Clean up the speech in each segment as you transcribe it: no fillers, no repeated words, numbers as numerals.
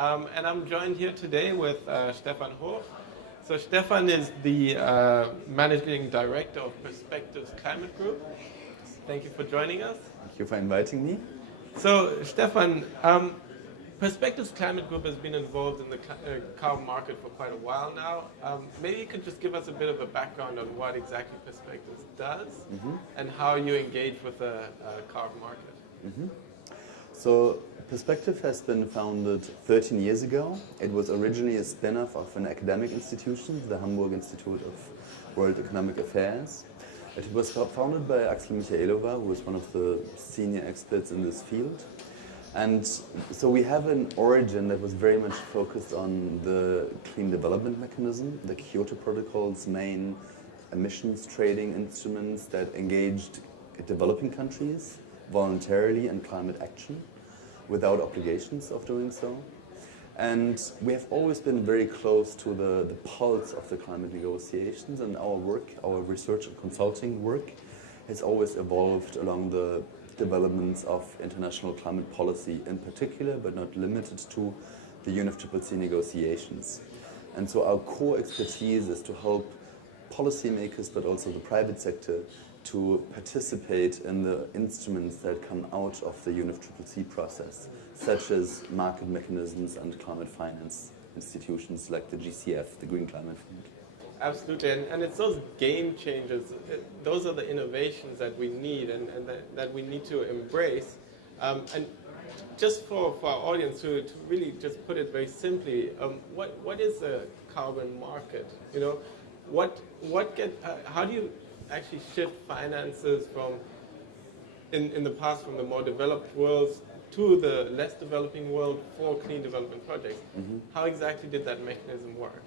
And I'm joined here today with Stephan Hoch. So Stephan is the Managing Director of Perspectives Climate Group. Thank you for joining us. Thank you for inviting me. So Stephan, Perspectives Climate Group has been involved in the carbon market for quite a while now. Maybe you could just give us a bit of a background on what exactly Perspectives does and how you engage with the carbon market. So Perspective has been founded 13 years ago. It was originally a spin-off of an academic institution, the Hamburg Institute of World Economic Affairs. It was founded by Axel Michaelova, who is one of the senior experts in this field. And so we have an origin that was very much focused on the clean development mechanism, the Kyoto Protocol's main emissions trading instruments that engaged developing countries voluntarily in climate action without obligations of doing so. And we have always been very close to the pulse of the climate negotiations, and our work, our research and consulting work, has always evolved along the developments of international climate policy in particular, but not limited to the UNFCCC negotiations. And so our core expertise is to help policymakers, but also the private sector, to participate in the instruments that come out of the UNFCCC process, such as market mechanisms and climate finance institutions like the GCF, the Green Climate Fund. Absolutely, and it's those game changers, those are the innovations that we need and that we need to embrace. And just for our audience to really just put it very simply, what is a carbon market? You know, how do you actually shift finances from, in the past, from the more developed worlds to the less developing world for clean development projects? How exactly did that mechanism work?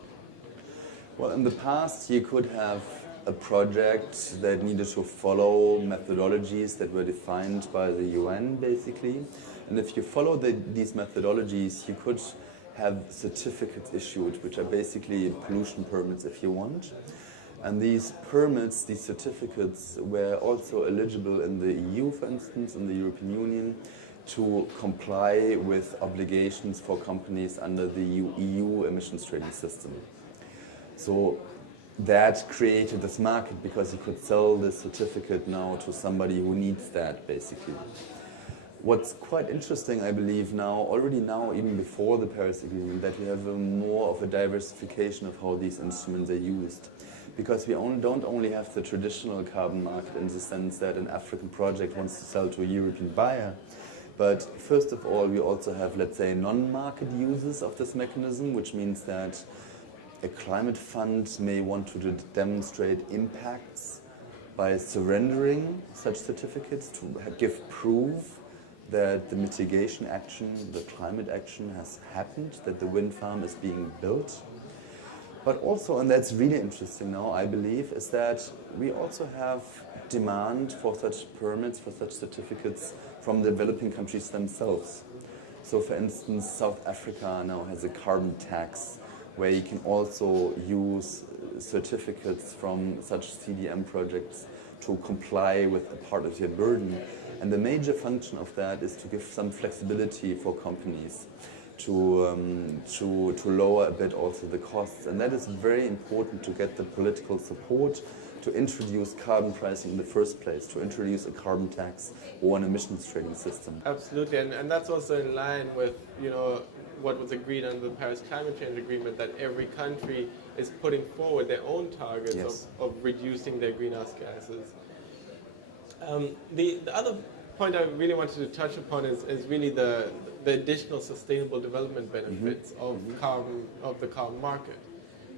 Well, in the past, you could have a project that needed to follow methodologies that were defined by the UN, basically. And if you follow these methodologies, you could have certificates issued, which are basically pollution permits, if you want. And these permits, these certificates, were also eligible in the EU, for instance, in the European Union, to comply with obligations for companies under the EU emissions trading system. So that created this market because you could sell this certificate now to somebody who needs that, basically. What's quite interesting, I believe, already now, even before the Paris Agreement, that we have more of a diversification of how these instruments are used. Because we don't only have the traditional carbon market in the sense that an African project wants to sell to a European buyer, but first of all, we also have, let's say, non-market uses of this mechanism, which means that a climate fund may want to demonstrate impacts by surrendering such certificates to give proof that the mitigation action, the climate action has happened, that the wind farm is being built. But also, and that's really interesting now, I believe, is that we also have demand for such permits, for such certificates from the developing countries themselves. So for instance, South Africa now has a carbon tax where you can also use certificates from such CDM projects to comply with a part of their burden. And the major function of that is to give some flexibility for companies to lower a bit also the costs. And that is very important to get the political support to introduce carbon pricing in the first place, to introduce a carbon tax or an emissions trading system. Absolutely, and that's also in line with, you know, what was agreed under the Paris Climate Change Agreement, that every country is putting forward their own targets of reducing their greenhouse gases. The other point I really wanted to touch upon is really the additional sustainable development benefits of the carbon market.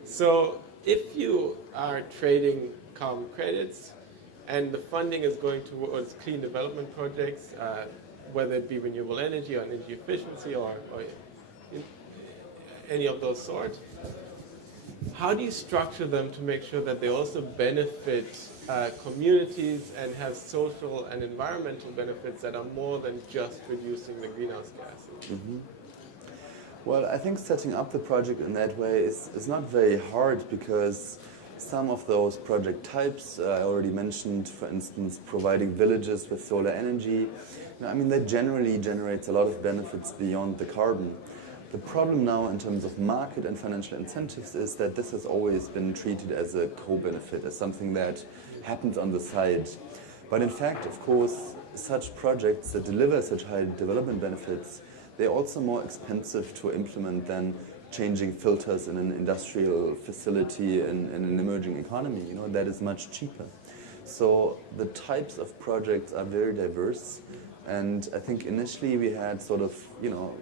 So if you are trading carbon credits and the funding is going towards clean development projects, whether it be renewable energy or energy efficiency or any of those sorts, how do you structure them to make sure that they also benefit communities and have social and environmental benefits that are more than just reducing the greenhouse gases? Well, I think setting up the project in that way is not very hard, because some of those project types I already mentioned, for instance, providing villages with solar energy, I mean, that generally generates a lot of benefits beyond the carbon. The problem now in terms of market and financial incentives is that this has always been treated as a co-benefit, as something that happens on the side. But in fact, of course, such projects that deliver such high development benefits, they're also more expensive to implement than changing filters in an industrial facility in an emerging economy. You know, that is much cheaper. So the types of projects are very diverse, and I think initially we had sort of, you know,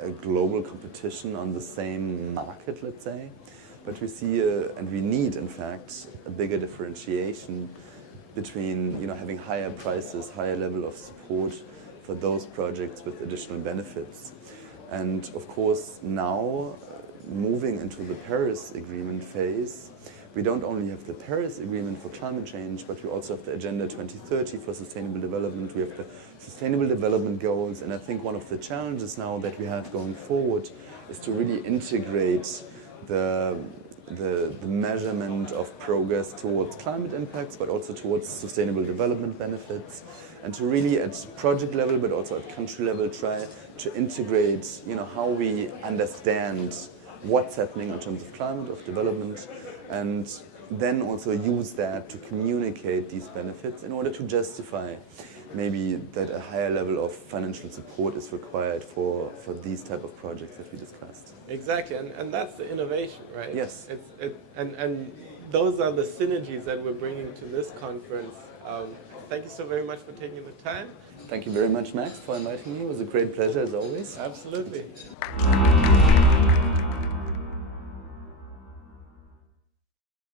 a global competition on the same market, let's say, but we see, and we need, in fact, a bigger differentiation between, you know, having higher prices, higher level of support for those projects with additional benefits. And of course, now moving into the Paris Agreement phase, we don't only have the Paris Agreement for climate change, but we also have the Agenda 2030 for sustainable development. We have the Sustainable Development Goals, and I think one of the challenges now that we have going forward is to really integrate the measurement of progress towards climate impacts, but also towards sustainable development benefits, and to really at project level, but also at country level, try to integrate, you know, how we understand what's happening in terms of climate, of development, and then also use that to communicate these benefits in order to justify maybe that a higher level of financial support is required for these type of projects that we discussed. Exactly, and that's the innovation, right? Yes. And those are the synergies that we're bringing to this conference. Thank you so very much for taking the time. Thank you very much, Max, for inviting me. It was a great pleasure as always. Absolutely.